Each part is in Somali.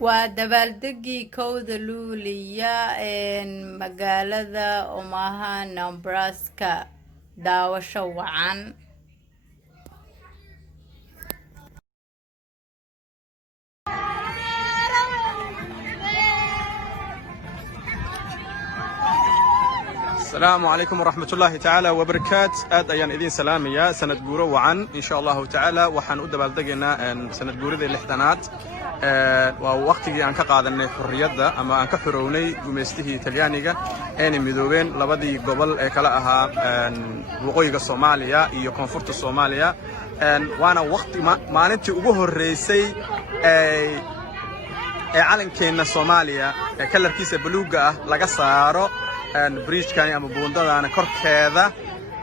waa dabaaldegii kowda luuliya magaalada Omaha Nebraska daawasho wacan السلام عليكم ورحمة الله تعالى وبركاته. أيان إذين سلامي يا سنة جورو وعن إن شاء الله تعالى وحن قد بالدقنا سنة جورو ذي الاحتنات ووقت أن كقاعدنا حرية أما أن كحروني جمسته تليانية أنا مدوين لبدي قبل كلاها وقوي الصومالية يكونفورت الصومالية وأنا وقت ما أنت أجوه الرئيسي علن كنا الصومالية كلر كيس بلوجة لقصارو بريج كان أما بوندة أنا كركذا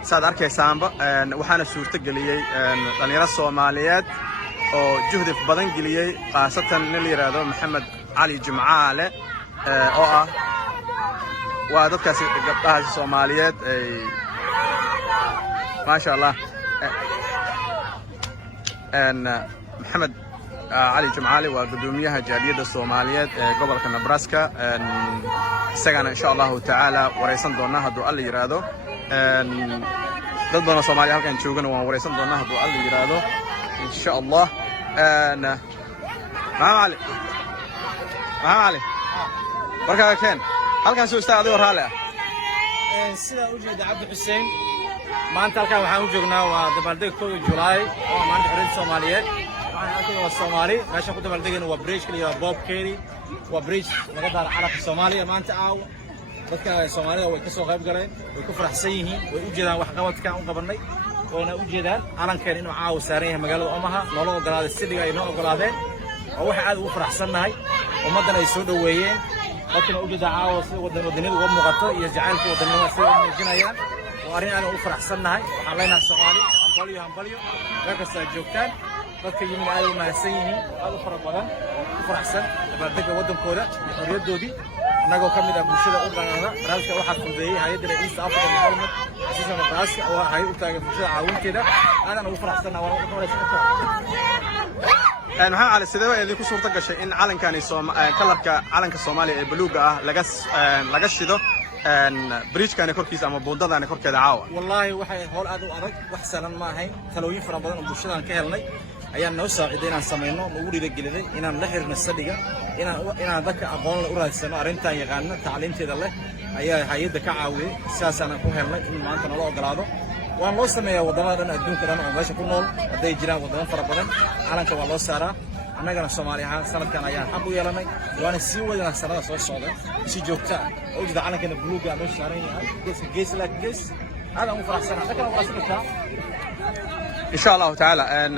صاد أركي سامبا وحنا سورة قليي لأني رأسه ماليات وجهد في بدن قليي خاصة نلي رادو محمد علي جمعالة وهذا كاس قبضها الصوماليات ما شاء الله محمد علي جمعالي وقدوميها جالية الصوماليات قبل نبراسكا سجنا إن شاء الله تعالى ورئيسنا دونها هدو اللي يرادو ضدنا الصومالية كان شوقنا ورئيسنا دونها هدو اللي يرادو إن شاء الله ما علي بركة كان هل كان سو استاذ دور هلا سيدا وجد عبد الحسين ما أنت كان وحنا وجدنا ودبلدك كل جولاي ما أنت حرية الصوماليات أنا أكيد والصومالي ماشي كنت بلدقن وبريش كلي بوب كيري وبريش نقدر العرب الصومالي ما أنت أو dadka Soomaalida way ka soo qayb galeen way ku faraxsan yihiin way u jeedaan wax qabadka aan qabanay oo u jeedaan calankan inuu caaw saaran yahay magaalada Omaha loo ogolaaday sidii ay noo ogolaadeen oo wax aad ugu faraxsanahay ummadana ay soo dhaweeyeen dadkana u jeeda caaw si wadanida uga muuqato iyo jacaylka wadanida si ay muujinayaan oo arin aan ugu faraxsanahay waxaan leenahay Soomaali hambalyo dadka joogtaan dadka yimid ay u mahadsan yihiin aad u fara badan u faraxsan baaldega wadankooda xorriyadoodii anagoo ka mid ah bulshada u dhaqaaqda barnaamijka waxaa fududeeyay hay'adda East African Development Assistance Nebraska oo ay u taagan bulshada caawinteeda aanan ugu faraxsanahay waan ugu faraxsanahay maxaa cali sidee ay idinku suurta gashay in calankani kalarka calanka Soomaaliya ee buluuga ah laga shido بريجكاني كوركيس أما بونداداني كوركيدا عاوة والله waxay hool aad u adag wax salan ma ahayn talooyin fara badan oo bulshada ka helnay ayaan noo saaciday inaan sameeyno ugu dhiirigelinay inaan la xirno sadiga inaan dadka aqoon u raadsano arintan yaqaan tacliinteeda leh ayaa hay'adda ka caawiyay sidaasana ku helnay in maanta nala ogolaado waan loo sameeyaa wadamada dhan adduunka dhan oo meesha ku nool haday jiraan wadamo fara badan calanka waa loo saaraa annagana Soomaali ahaan sanadkan ayaan xaq u yeelanay waana sii wadana sanada soo socda si joogto ah oo jida calankana buluuga ama saaran yahay gees la gees hada u faraxsan dadka u faraxsan إن شاء الله تعالى أن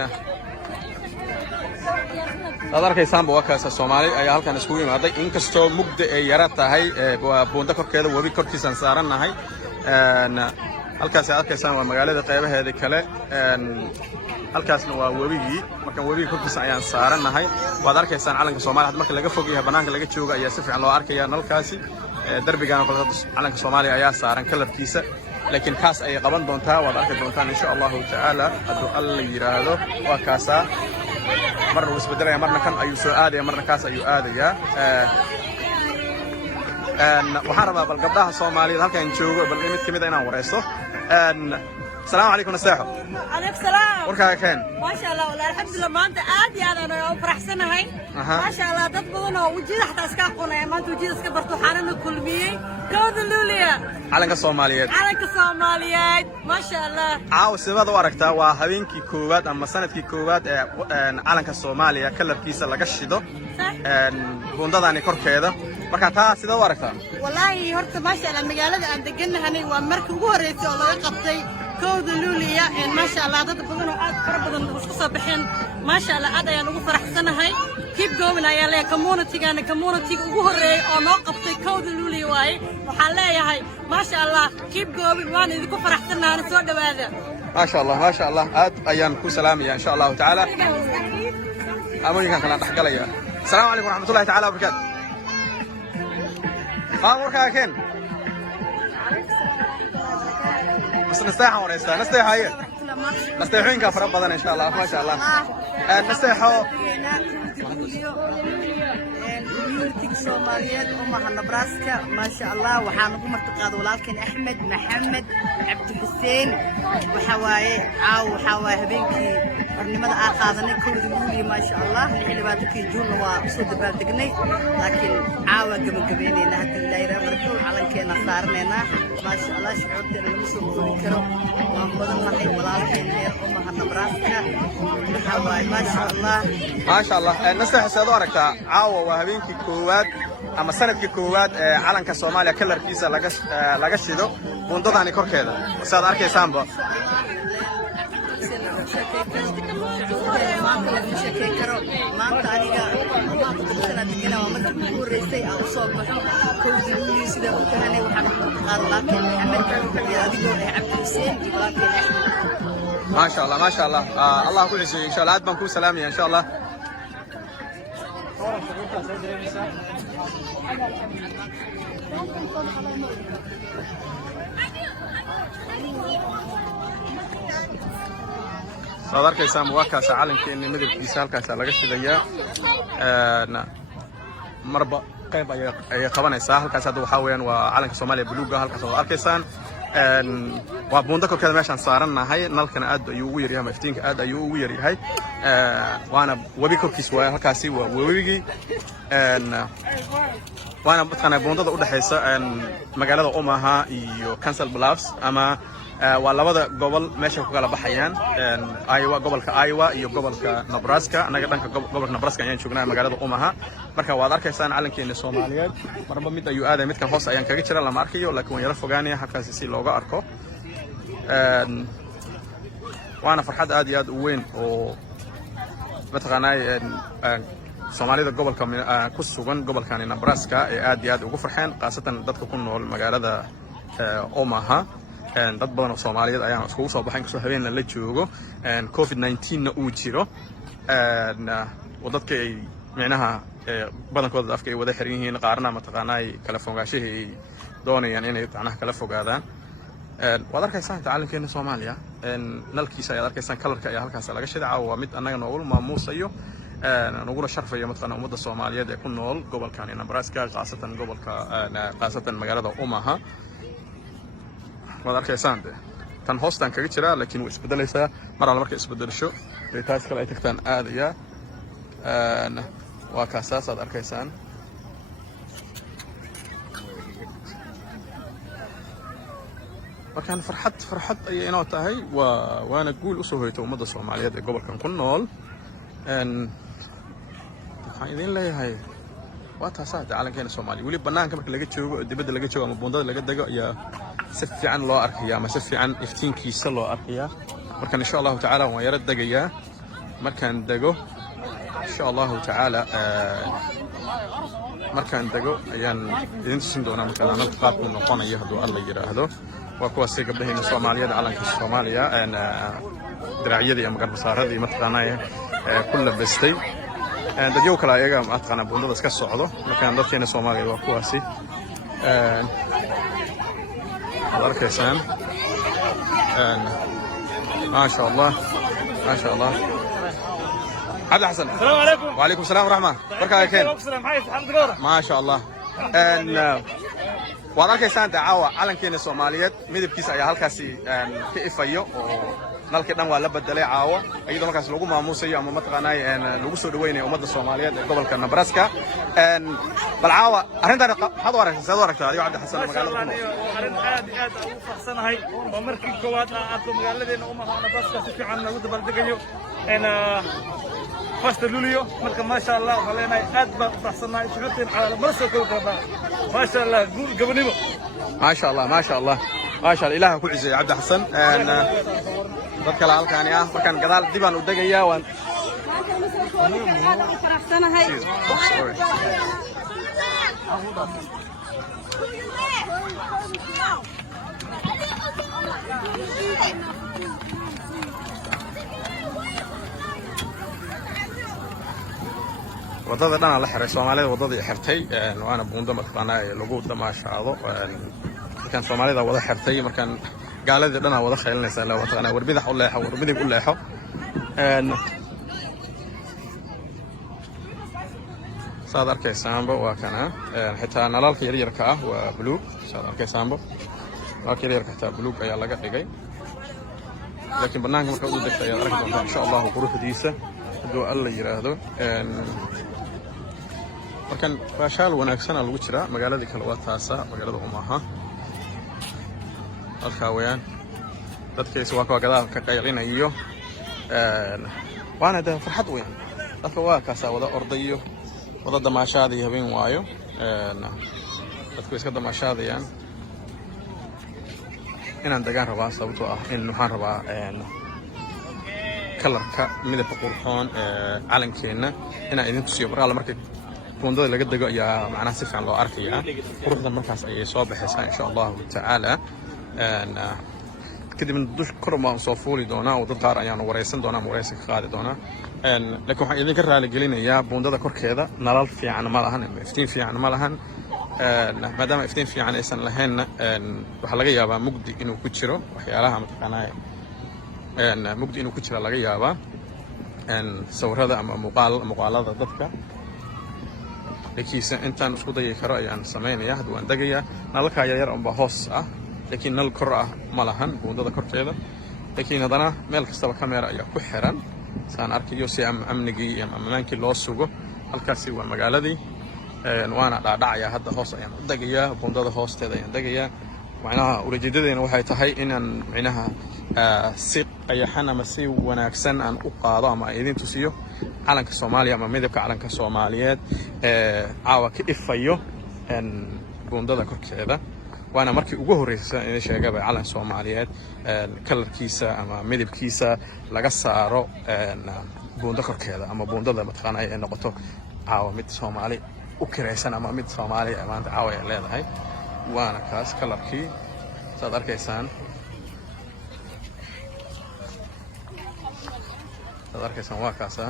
هذا كيسان بوكاس الصومالي أي هالكان اسكوي ما هذا إنك استو مجد يراتا هاي بوندا كركيدا وبي كركيسان سارنا هاي أن هالكاس كيسان ومقالة قيبة هذه كله أن halkaasna waa webiga marka webiga korkiisa ayaan saaranahay waad arkaysaan calanka Soomaaliya marka laga fogeeyo banaanka laga joogo ayaa si fiican loo arkayaa nalkaasi darbigan oo calanka Soomaaliya ayaa saaran kalarkiisa laakiin kaas ay qaban doontaa waad arki doontaan insha Allah ta'ala haduu alla yiraahdo waa kaasa marna uu isbedelaya marna kan ayuu soo aadaya marna kaas ayuu aadaya waxaan rabaa bal gabdhaha Soomaaliyeed halkan joogo bal mid kamid inaan wareysto السلام عليكم نستاحو عليك السلام وركا كان ما شاء الله والله الحمد لله ما انت عادي انا فرحسنا هاي ما شاء الله دad badan oo wajida xataa iska aqoonay maanta wajida iska barto xarana kulmiyay kooda luuliya calanka Soomaaliyeed ma sha Allah caaw sidoo aragtaa waa habeenkii koowaad ama sanadkii koowaad ee calanka Soomaaliya kalarkiisa laga shido buundadani korkeeda marka taa sidoo aragtaa wallahi horta ma sha Allah magaalada aan deganahay waa markii ugu horeysay oo laga qabtay كود لوليا إن ما شاء الله ضد بدن وعاد فربنا وخصوصا بحين ما شاء الله عاد يعني نقول فرحتنا هاي كيف قومنا يا ليه كمونتي وجهري أو نقطة كود لوليا واي وحلايا هاي ما شاء الله كيف قومن وانا إذا كفر فرحتنا أنا سود هذا ما شاء الله ما شاء الله عاد أيام كل سلام يا إن شاء الله تعالى أموني كان خلنا نحكي ليا السلام عليكم ورحمة الله تعالى وبركاته مركا كين بس نستيحة ورئيسة نستيحة هي نستيحين كفر بدن إن شاء الله ما شاء الله نستيحة الصوماليات أمها نبراسكا ما شاء الله وحان ugu martiqaad walaalkeen Axmed Maxamed Cabdi Xuseen waxa waaye habeenkii barnimada aan qaadanay kowda luuliya ma sha Allah xilibaankii juun waa soo dabaaldegnay laakiin caawa gabagabeynayna hadii la yiraahdo markuu calankeena saarneena ma sha Allah shucuurteena lagu soo koobi karo waan badan nahay walaalkeen reer أمها نبراسكا waxa waaye ma sha Allah nastax saado aragtaa caawa waa habeenkii koowaad ama sanadkii koowaad ee calanka Soomaaliya kalarkiisa laga shido buundadani korkeeda saad arkaysaanba maanta aniga maanta digana waa markii ugu horeysay aan usoo baxo kowdii luulii sida u tahanay waxaan qaad laakiin Maxamed iyo adigoo Cabdi Xuseen iyo laakiin Axmed ما شاء الله الله كل شيء ان شاء الله عاد بنكون سلامي ان شاء الله صدرك يسام واكاس عالمكي إن مدبكيسا halkaas laga shidayaa marba qayb ay qabanaysaa halkaas hadda waxa weeyaan waa calanka Soomaaliya buluuga halkaas oo arkaysaan waa buunda korkeeda meeshaan saaranahay nalkana aad ayuu ugu yaryahay maftiinka aad ayuu ugu yaryahay waana wabi korkiis waa halkaasi waa wabigii waana dadkana buundada u dhaxaysa magaalada Omaha iyo Council Bluffs ama waa labada gobol meesha ku kala baxayaan Iowa gobolka Iowa iyo gobolka Nebraska anaga dhanka gobolka Nebraska ayaan joognaa magaalada Omaha marka waad arkaysaan calankeena Soomaaliyeed marba mid ayuu aaday midkan hoos ayaan kaga jira lama arkayo laakiin waan yara fogaanaya halkaas si looga arko waana farxad aad iyo aad u weyn oo mataqaanay Soomaalida gobolka ku sugan gobolkan Nebraska ee aad iyo aad ugu farxeen qaasatan dadka ku nool magaalada Omaha dad badan oo Soomaaliyeed ayaan iskugu soo baxay kasoo habeenna la joogo COVID-19 uu jiro wadadka ay micnaha badankooda afka ay wada xiran yihiin qaarna mataqaanay kala fogaashaha ay doonayaan inay macnaha kala fogaadaan waad arkaysaan calankeena Soomaaliya nalkiisa aad arkaysaan kalarka ayaa halkaas laga shidaa waa mid annaga noogu maamuusayo naguna sharfayo mataqaanaa ummadda Soomaaliyeed ee ku nool gobolkan Nebraska qaasatan magaalada Omaha waad arkaysaan tan hoostan kaga jira laakiin way isbedelaysaa mar alla markay isbedelsho taas kale ay tagtaan aadaya waa kaasaas aad arkaysaan markaan farxad ayay inoo tahay waana guul u soo hoytay ummadda Soomaaliyeed ee gobolkan ku nool waxaan idin leeyahay waa taasaa calankeena Soomaaliya wali banaanka marka laga joogo dibadda laga joogo ama buundada laga dago ayaa si fiican loo arkayaa ama si fiican iftiinkiisa loo arkayaa markaan insha Allah taala waan yara dagayaa markaan dago insha Allah taala markaan dago ayaan idin tusin doonaa markaan qaabku noqonayo hadduu Allah yiraahdo waa kuwa si gabdhaheena Soomaaliyeed calanka Soomaaliya diracyadii ama garbasaaradii mataqaanay kullu bastay dadyo kala ayaga mataqaanaa buundada iska socdo markaan dadkeena Soomaaliyeed waa kuwaasi arkaysaan ما شاء الله ما شاء الله عبد الحسن السلام عليكم وعليكم السلام ورحمة بركة كين ما شاء الله waad arkaysaan dacaawa calankeena Soomaaliyeed midabkiisa ayaa halkaasi ka ifayo oo nalkii dhan waa la bedelay caawa iyadoo markaas lagu maamuusayo ama mataqaanay lagu soo dhaweynayo ummadda Soomaaliyeed ee gobolka Nebraska bal caawa arrintan waxaad u aragtaa sidoo aragtaa adiga Cabdi Xasan magaalada arrin aad ugu faraxsanahay oo markii koowaad aan magaaladeena Omaha Nebraska si fiican lagu dabaldegayo فاست لوليو مركب ما شاء الله خلينا أدبا فحصنا شغلتين على مرسى كوكبا ما شاء الله قبنيمو ما شاء الله ما شاء الله ما شاء الله إله كل شيء عبد الحسن dadka la halkaan ah markaan gadaal dibaan u dagayaa waan wadada dhan la xiray Soomaalida wadadii xirtay waana buundo mataqaanaa lagu damaashaado kan Soomaalida wada xirtay markaan gaaladii dhan wada khaylinaysa la wataqaanaa warbidax u leexo warbidig u leexo saad arkaysaanba waa kana xitaa nalalka yaryarka ah waa buluug saad arkaysaanba nalalka yaryarka xitaa buluug ayaa laga dhigay laakiin bannaanka marka u degta ayaad arki doontaa insha allahu quruxdiisa hadduu alla yidhaahdo markan baashaal wanaagsana lagu jiraa magaaladii kale waa taasa magaalada Umaha halkaa weeyaan dadkiisa waa kuwa gadaal ka qaylinayo waana de farxad weyn dadka waa kaasaa wada ordayo wada damaashaadii habeen waayo dadku iska damaashaadayaan inaan degaan rabaa sababtoo ah in waxaan rabaa kalarka midabka qurxoon calankeenna inaan idin tusiyo markaa markay buundada laga dego ayaa macnaha si fiican loo arkayaa quruxda markaas ayay soo baxaysaa insha allahu tacaala kadibna dush kor baan soo fuuli doonaa oo dad qaar ayaan wareysan doonaa wareysi ka qaadi doonaa laakiin waxaan idinka raali gelinayaa buundada korkeeda nalal fiican ma lahan iftiin fiican ma lahan maadaama iftiin fiican aysan lahaynna waxaa laga yaabaa mugdi inuu ku jiro waxyaalaha mataqaanaa mugdi inuu ku jira laga yaabaa sawirada ama muuqaalada dadka lakiinse intaan isku dayi karo ayaan samaynayaa hadda waan degayaa nalalkaa yaryar unba hoos ah laakiin nal kor ah ma lahan buundada korkeeda laakiin haddana meel kastaba kamera ayaa ku xiran saan arkayo si amnigii iyo ammaankii loo sugo halkaasi waa magaaladii waana dhaadhacayaa hadda hoos ayaan u degayaa buundada hoosteeda ayaan degayaa macnaha ulajeedadeena waxay tahay inaan macnaha si qayaxan ama si wanaagsan aan u qaado ama idin tusiyo calanka Soomaaliya ama midabka calanka Soomaaliyeed caawa ka ifayo buundada korkeeda waana markii ugu horeysay in sheegaba calan Soomaaliyeed kalarkiisa ama midabkiisa laga saaro buundada korkeeda ama buundada mataqaanay ay noqoto caawa mid Soomaali u kiraysan ama mid Soomaali maanta caawa ay leedahay waana kaas kalarkii saad arkaysaan waa kaasa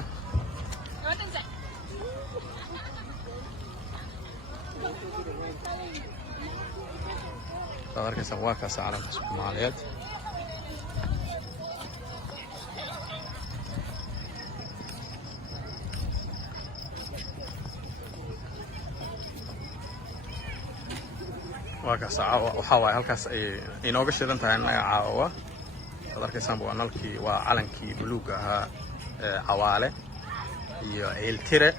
waa kaasa calanka Soomaaliyeed waa kaasa waxaa waaye halkaas ay inooga shidan tahay naga caawa saad arkaysaan waa nalkii waa calankii buluuga ahaa cawaale iyo eeltire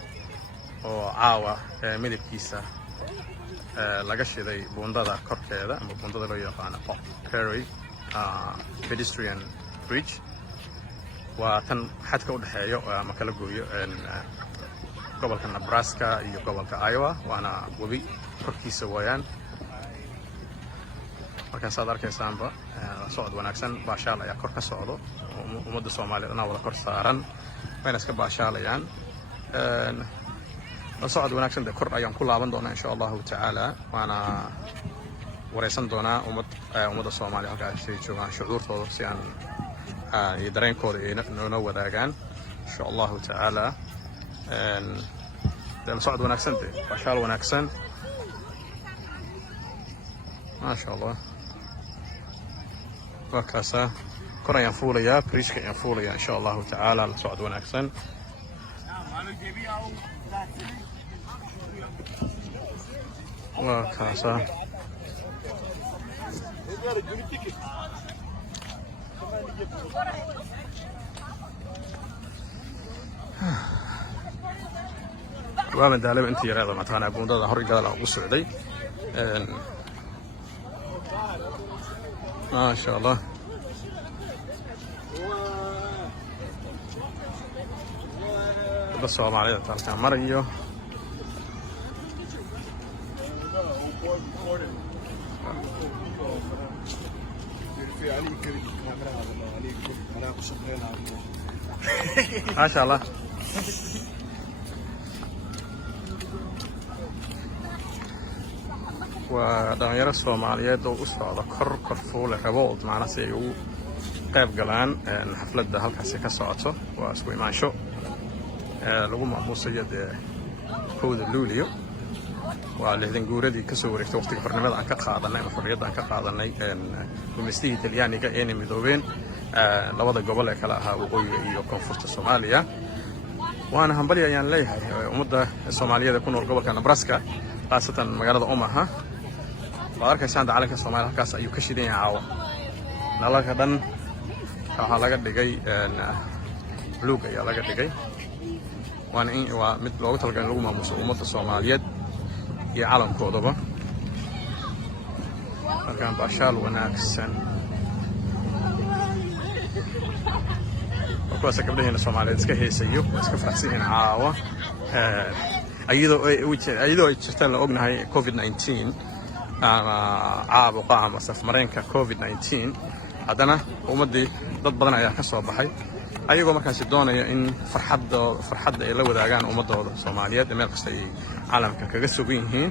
oo caawa midabkiisa laga shiday buundada korkeeda ama buundada loo yaqaano Perry pedestrian bridge waa tan xadka u dhaxeeyo ama kala gooyo gobolka Nebraska iyo gobolka Iowa waana webi korkiisa weeyaan markaas aad arkaysaanba socod wanaagsan baashaal ayaa kor ka socdo ummadda Soomaaliyeed wada kor saaran wayna iska baashaalayaan socod wanaagsan de kor ayaan ku laaban doonaa insha allahu tacaala waana wareysan doonaa ummadda Soomaaliya halkaas ay joogaan shucuurtooda si aan iyo dareenkooda inoo wadaagaan insha allahu tacaala socod wanaagsan de baashaal wanaagsan ما شاء الله وكاسا كنا ينفول يا بريشك ينفول يا إن شاء الله تعالى لصعد ونكسن وكاسا ومن دالب أنت يا رياضة متانا بوندة هوري قال أبو سعودي ما شاء الله بس هو معلية تركان مريو ما شاء الله ودغير Soomaaliyeed oo u socda kor fuul rabood macna si ay u qayb galaan xafladda halkaas ka socoto waa isku imaansho lagu maamuusayo kowda Luulyo waa lixdan guuradii ka soo wareegtay waqtiga xornimada aan ka qaadanay ama xorriyadda aan ka qaadanay gumeystihii Talyaaniga ee midoobeen labada gobol ee kala ahaa waqooyiga iyo koonfurta Soomaaliya waana hambali ayaan leeyahay ummadda Soomaaliyeed ku nool gobolka Nebraska khaasatan magaalada Omaha waa arkaysaan calanka Soomaaliya halkaas ayuu ka shidan yahay caawa nalalka dhan waxaa laga dhigay buluug ayaa laga dhigay waana in waa mid loogu talagalay in lagu maamuuso ummadda Soomaaliyeed iyo calankoodaba halkaan baashaal wanaagsan kuwaas gabdhaheena Soomaaliyeed iska heesayo iska faraxsan caawa ayadoo ay jirtaan la ognahay COVID-19 caabuqa ama safmareenka COVID-19 haddana ummadii dad badan ayaa ka soo baxay ayagoo markaasi doonaya in farxadda ay la wadaagaan ummadooda Soomaaliyeed meel kasta ay caalamka kaga sugan yihiin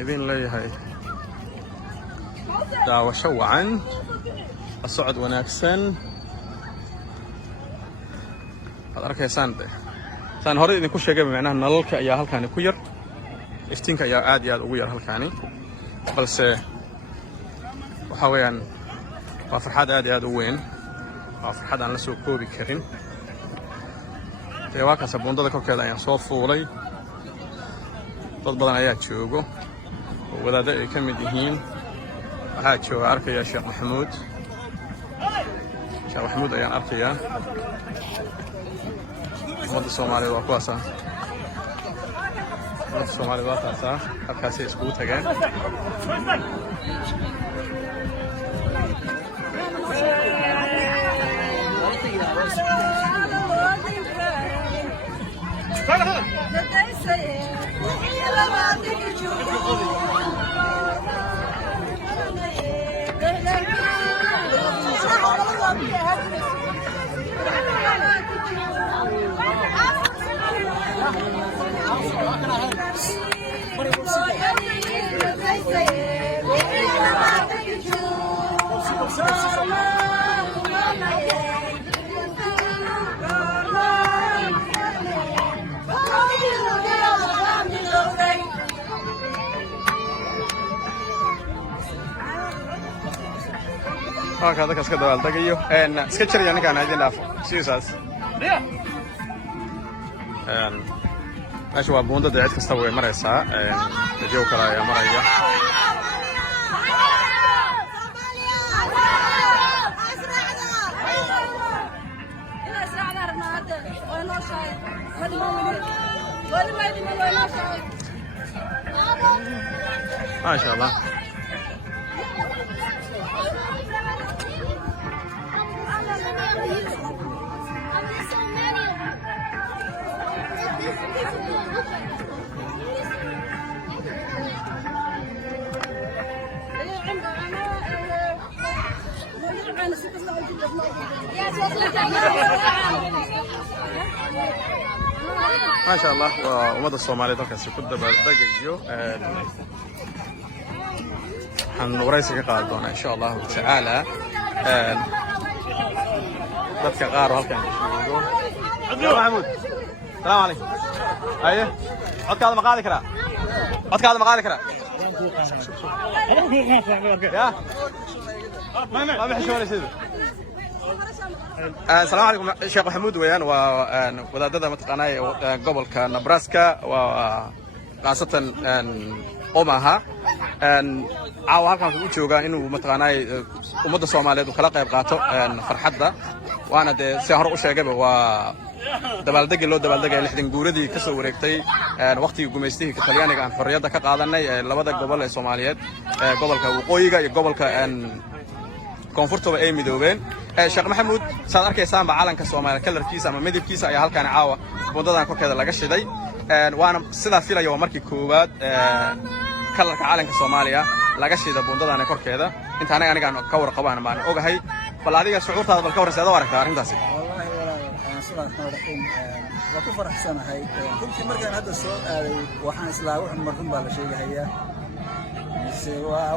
idin leeyahay daawasho wacan socod wanaagsan aad arkaysaan saan hore idinku sheegay macnaha nalalka ayaa halkaani ku yar iftiinka ayaa aad iyo aad ugu yar halkaani balse waxa weeyaan waa farxad aad iyo aad u weyn waa farxad aan la soo koobi karin waa kaas buundada korkeeda ayaan soo fuulay dad badan ayaa joogo oo wadaadda ay ka mid yihiin waxaa jooga arkaya Sheekh Maxamuud ayaan arkayaa ummadda Soomaaliyeed waa kuwaasa ummadda Soomaaliyeed waa taasa halkaasay iskugu tageen هذا كذا دوال تجيو إن سكتشر يعني كان عايزين نعرف شو أساس أشوف بوندا دعيت كستوي مرة ساعة تجيو كرايا مرة يا ما شاء الله ما شاء الله ومدى الصومالي dalkaas ku dabaaldegayo waxaan waraysi ka qaadan doonaa insha Allah ta'ala dadka qaar halkan joogo Maxamuud salaam alaykum aye codkaada ma qaadi karaa ya ma bixishoonaysid السلام عليكم شيخ محمود ويان وودادada mataqaanay gobolka Nebraska waa qaasatan Omaha caawa halkan uu jooga inuu mataqaanay ummadda Soomaaliyeed kala qayb qaato farxadda waana si hore u sheegay waa dabaaldegii loo dabaaldegay 60 guuradii ka soo wareegtay waqtigii gumeystihii Talyaaniga aan xorriyadda ka qaadanay labada gobol ee Soomaaliyeed gobolka waqooyiga iyo gobolka koonfurta ay midoobeen Sheekh Maxamuud saad arkaysaan calanka Soomaaliya kalarkiisa ama midabkiisa ayaa halkaan caawa buundadan korkeeda laga shiday waana sida filayo markii koowaad kalarka calanka Soomaaliya laga shiday buundadan korkeeda inta aniga ka warqabaan ma ogahay bal adiga shucuurtaada bal ka waraysaad aragtaa arrintaasi waa ku faraxsanahay runtii markaan hadda soo aaday waxaan islaa wax marxuum baa la sheegayaa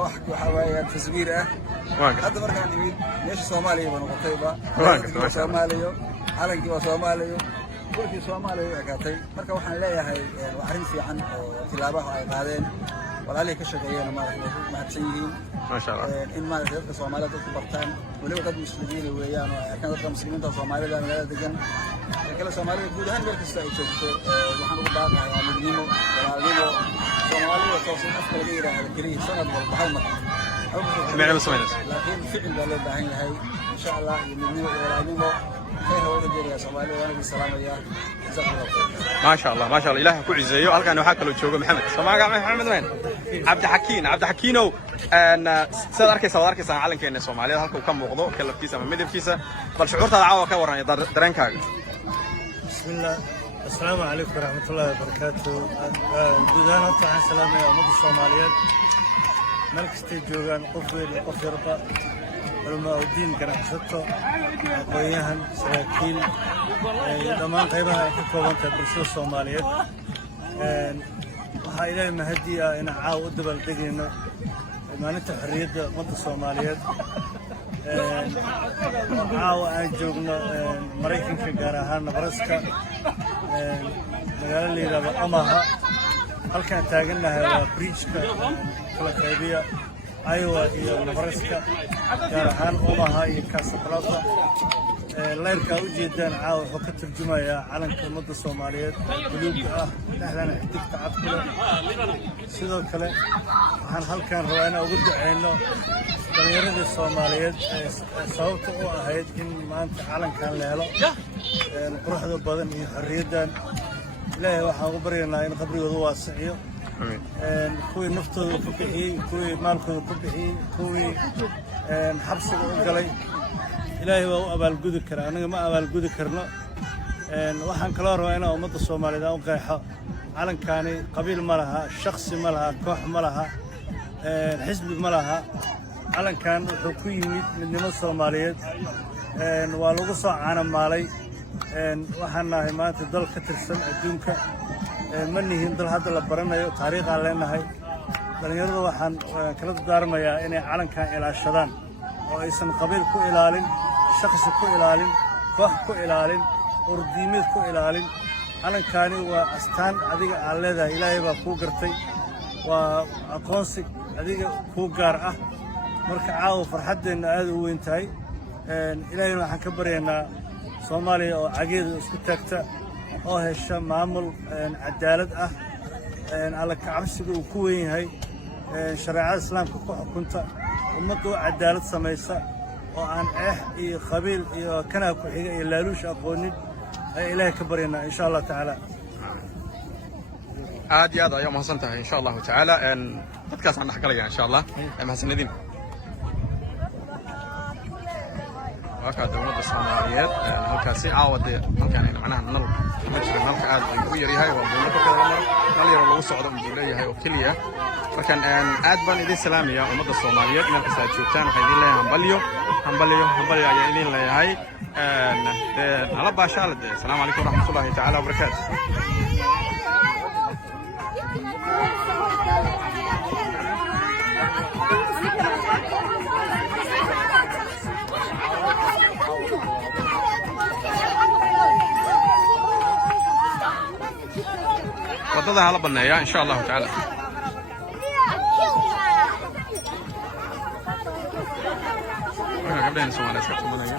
waxa weeye taswiir ah hadda markaan nimid meesha Soomaaliya baan noqotayba Soomaaliya calankii waa Soomaaliya dhulkii Soomaaliya ay kaatay marka waxaan leeyahay waa arrin fiican oo tilaabaha ay qaadeen walaalihii ka shaqeeyana maaragtay mahadsan yihiin ما شاء الله in maaragtay dadka Soomaaliyeed dadku bartaan waliba dad muslimiin weeyaan oo arkaan dadka muslimiinta Soomaalida magaalada degan kala Soomaalida guud ahaan meel kasta ay joogto waxaan ugu baaqayaa midnimo walaalnimo Soomaalida toosan afka laga yiraahdo kaliya sanad walba hal mar سمعنا بس وين laakiin ficil baa loo baahan yahay insha Allah iyo midnimo walaalnimo خير هو الجري يا Soomaaliya waana bi salaamaya ما شاء الله ما شاء الله إلهي كل زيه هل كان وحاك لو تشوفه محمد سماع محمد وين عبد حكينو أن سيد أركيس على كأن الصومالية هل كم موضوع كلا كيسة من مدة كيسة بل شعورت العوا كوراني درين كاج بسم الله السلام عليكم ورحمة الله وبركاته بدانا طبعا سلام يا أمد الصوماليات ملك استيجوغان قفرقة علماء الدين كان حسطه aqoonyahan saraakiil dhammaan qaybaha ay ka koobantahay bulshada Soomaaliyeed waxaa ilaahay mahadi ah in caaw u dabaaldegayno maalinta xorriyadda ummadda Soomaaliyeed caaw aan joogno Mareykanka gaar ahaan Nebraska magaalada la yiraahdo Omaha halkaan taaganahay waa bridge-ka kala qaybiya Iowa iyo Nebraska gaar ahaan Omaha iyo Casablanca leerka u jeedaan caawa wuxuu ka turjumayaa calanka ummadda Soomaaliyeed buluugga ah dhexdana xidigta cad ku leh sidoo kale waxaan halkaan rabaa inaan ugu duceyno dhalinyarada Soomaaliyeed sababta u ahayd in maanta calankan la helo quruxda badan iyo xorriyaddan ilaahay waxaan ugu baryaynaa in qabrigooda waasiciyo kuwii naftooda ku bixiyey kuwii maalkooda ku bixiyey kuwii xabsiga u galay ilaahay waa u abaalgudi karaa anaga ma abaalgudi karno waxaan kaloo rabaa inaan ummadda Soomaaliyeed u qeexo calankani qabiil ma laha shakhsi ma laha koox ma laha xisbi ma laha calankan wuxuu ku yimid midnimo Soomaaliyeed waa lagu soo caanamaalay waxaan nahay maanta dal ka tirsan adduunka ma nihin dal hadda la baranayo taariikhaan leenahay dhalinyarada waxaan kala dardaarmayaa inay calankan ilaashadaan oo aysan qabiil ku ilaalin shakhsi ku ilaalin koox ku ilaalin urdiimid ku ilaalin calankani waa astaan adiga aan leedahay ilaahay baa kuu gartay waa aqoonsi adiga kuu gaar ah marka caawa farxaddeenna aad u weyn tahay ilaahayna waxaan ka baryaynaa Soomaaliya oo cageeda isku taagta oo hesha maamul cadaalad ah alla ka cabsiga uu ku weyn yahay shariicada islaamka ku xukunta ummadda oo cadaalad samaysa oo aan iyo qabiil iyo kana ku xiga iyo laaluush aqoonin ay ilaahay ka baryaynaa insha Allah taala aad iyo aad ayuu mahadsan tahay insha Allah taala dadkaas aan dhaxgalaya insha Allah mahadsanidin وكذا ummadda Soomaaliyeed halkaasi caawade halkaan macnaha nal majra nalka aad u yar yahay waa ummadda kale nal yar lagu socdo uu leeyahay oo kaliya markan aad baan idin salaamaya ummadda Soomaaliyeed meel kasta aad joogtaan waxaan idin leeyahay hambalyo ayaa idin leeyahay nala baashaalade assalaamu calaykum waraxmatullaahi tacaala wabarakaatuh wadada hala baneeya insha Allah taala gabdhahan Soomaaliyeed ka tumanaya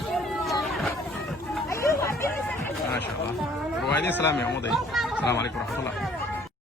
ma sha Allah waa idin salaam ya ummadayda assalaamu calaykum waraxmatullaah